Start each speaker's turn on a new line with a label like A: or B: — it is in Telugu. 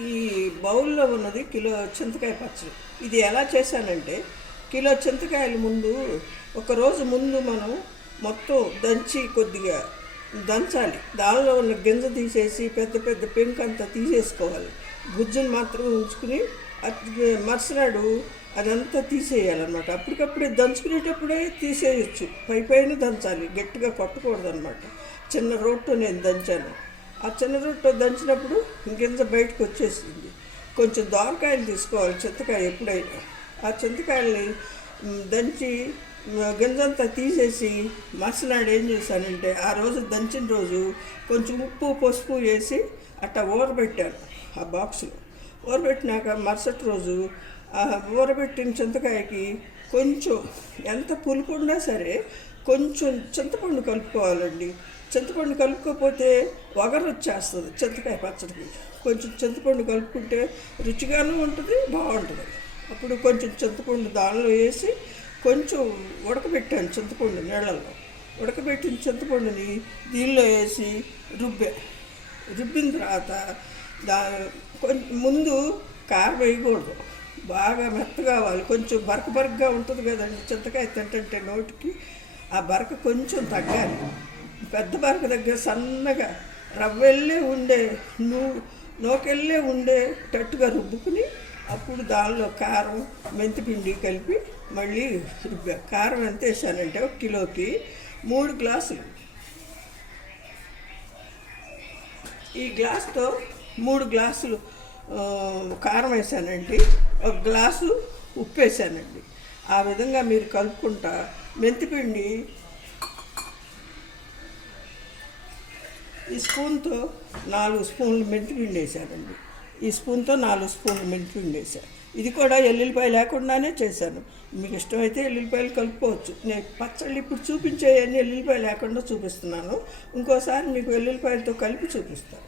A: ఈ బౌల్లో ఉన్నది కిలో చింతకాయ పచ్చడి. ఇది ఎలా చేశానంటే కిలో చింతకాయలు ముందు ఒక రోజు ముందు మనం మొత్తం దంచి కొద్దిగా దంచాలి. దానిలో ఉన్న గింజ తీసేసి పెద్ద పెద్ద పెంకు అంతా తీసేసుకోవాలి. గుజ్జును మాత్రం ఉంచుకుని అది మరుసనాడు అదంతా తీసేయాలన్నమాట. అప్పటికప్పుడే దంచుకునేటప్పుడే తీసేయచ్చు. పై పైన దంచాలి. గట్టిగా కొట్టకూడదు అనమాట చిన్న రోట్టు నేను దంచాను. ఆ చిన్న రొట్టె దంచినప్పుడు గింజ బయటకు వచ్చేసింది. కొంచెం దోరకాయలు తీసుకోవాలి చింతకాయ ఎప్పుడైనా. ఆ చింతకాయల్ని దంచి గింజంతా తీసేసి మరుసనాడు ఏం చేశానంటే ఆ రోజు దంచిన రోజు కొంచెం ఉప్పు పసుపు వేసి అట్టా ఊరబెట్టాను ఆ బాక్స్లో. ఊరబెట్టినాక మరుసటి రోజు ఆ ఊరబెట్టిన చింతకాయకి కొంచెం ఎంత పులుపు ఉన్నా సరే కొంచెం చింతపండు కలుపుకోవాలండి. చింతపండు కలుపుకోకపోతే వగరు వచ్చేస్తుంది. చింతకాయ పచ్చడికి. కొంచెం చింతపండు కలుపుకుంటే రుచిగాను ఉంటుంది బాగుంటుంది. అప్పుడు కొంచెం చింతపండు దానిలో వేసి కొంచెం ఉడకబెట్టాను చింతపండు నీళ్ళల్లో. ఉడకబెట్టిన చింతపండుని దీనిలో వేసి రుబ్బే. రుబ్బిన తర్వాత దా కొంచెం ముందు కారం వేయకూడదు. బాగా మెత్తగా కావాలి కొంచెం బరక బరకగా ఉంటుంది కదండి. చింతకాయ తింటుంటే నోటికి ఆ బరక కొంచెం తగ్గాలి. పెద్ద బరక దగ్గర సన్నగా రవ్వెళ్ళే ఉండే నూ నోకెళ్ళే ఉండేటట్టుగా రుబ్బుకుని అప్పుడు దానిలో కారం మెంతిపిండి కలిపి మళ్ళీ రుబ్బా. కారం ఎంత వేసానంటే ఒక కిలోకి మూడు గ్లాసులు. ఈ గ్లాస్తో మూడు గ్లాసులు కారం వేసానండి. ఒక గ్లాసు ఉప్పు వేసానండి. ఆ విధంగా మీరు కలుపుకుంటా మెంతిపిండి ఈ స్పూన్తో నాలుగు స్పూన్లు మెంతిపిండి వేసానండి ఈ స్పూన్తో నాలుగు స్పూన్లు మెంతిపిండి వేసాను ఇది కూడా ఎల్లుల్లిపాయ లేకుండానే చేశాను. మీకు ఇష్టమైతే ఎల్లుల్లిపాయలు కలుపుకోవచ్చు. నేను పచ్చళ్ళు ఇప్పుడు చూపించేయని ఎల్లుల్లిపాయ లేకుండా చూపిస్తున్నాను. ఇంకోసారి మీకు ఎల్లుల్లిపాయలతో కలిపి చూపిస్తాను.